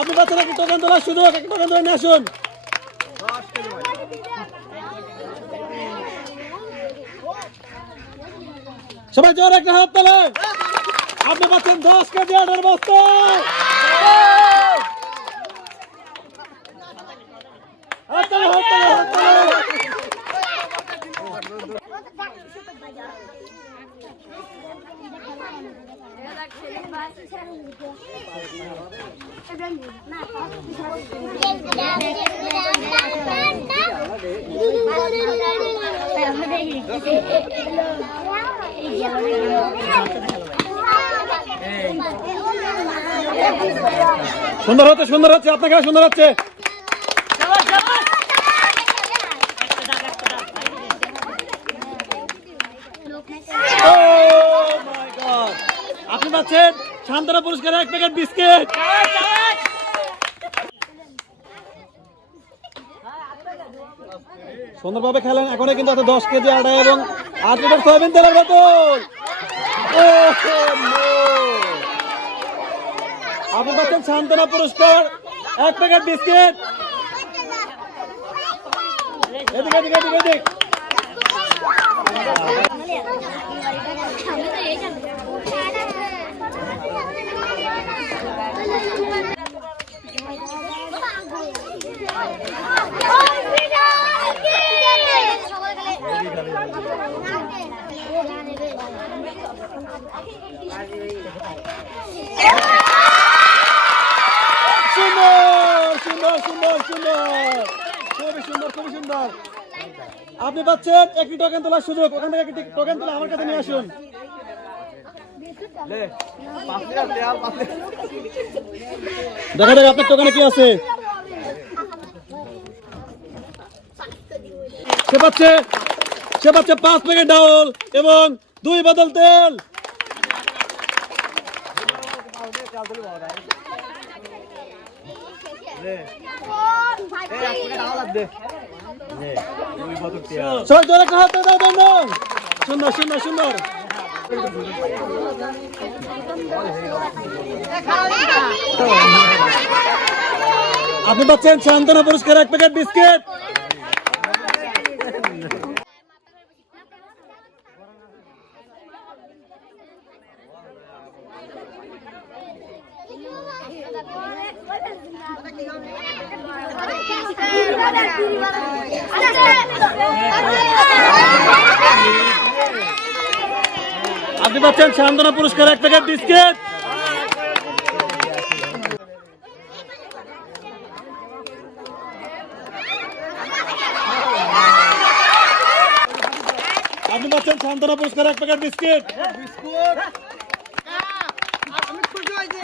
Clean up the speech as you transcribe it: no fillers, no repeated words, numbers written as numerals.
আপনি বাচ্চারা কি টোকেন তোলার সুযোগ, একটা টোকেন ধরে নিয়ে আসুন। সবাই জোরে একটা হাত তোলেন। আপনি পাচ্ছেন 10 কেজি আটার বস্তা। হাত তোলেন, হাত তোলেন, হাত তোলেন। সুন্দর হচ্ছে, সুন্দর হচ্ছে, আপনার খেলা সুন্দর হচ্ছে। আপনি পাচ্ছেন সান্ত্বনা পুরস্কার 1 প্যাকেট বিস্কিট। সুন্দরভাবে খেলেন। এখনই কিন্তু আছে 10 কেজি আটা এবং 8 লিটার সয়াবিন তেলের বোতল। আপনি পাচ্ছেন সান্ত্বনা পুরস্কার 1 প্যাকেট বিস্কিট। এদিকে এদিকে এদিকে এদিকে। সুন্দর সুন্দর সুন্দর, খুবই সুন্দর, খুবই সুন্দর। আপনি পাচ্ছেন একটি টোকেন তোলার সুযোগ। ওখান থেকে একটি টোকেন তুলে আমার কাছে নিয়ে আসুন। দেখা যাক আপনার টোকেনে কি আছে। সে পাচ্ছে 5 প্যাকেট ডাউল এবং 2 বোতল তেল। সুন্দর সুন্দর সুন্দর। আপনি পাচ্ছেন সান্ত্বনা পুরস্কার 1 প্যাকেট বিস্কিট। আপনি পাচ্ছেন সান্ত্বনা পুরস্কার 1 প্যাকেট বিস্কিট। আপনি পাচ্ছেন সান্ত্বনা পুরস্কার 1 প্যাকেট বিস্কিট। আমি খুশি হয়েছি।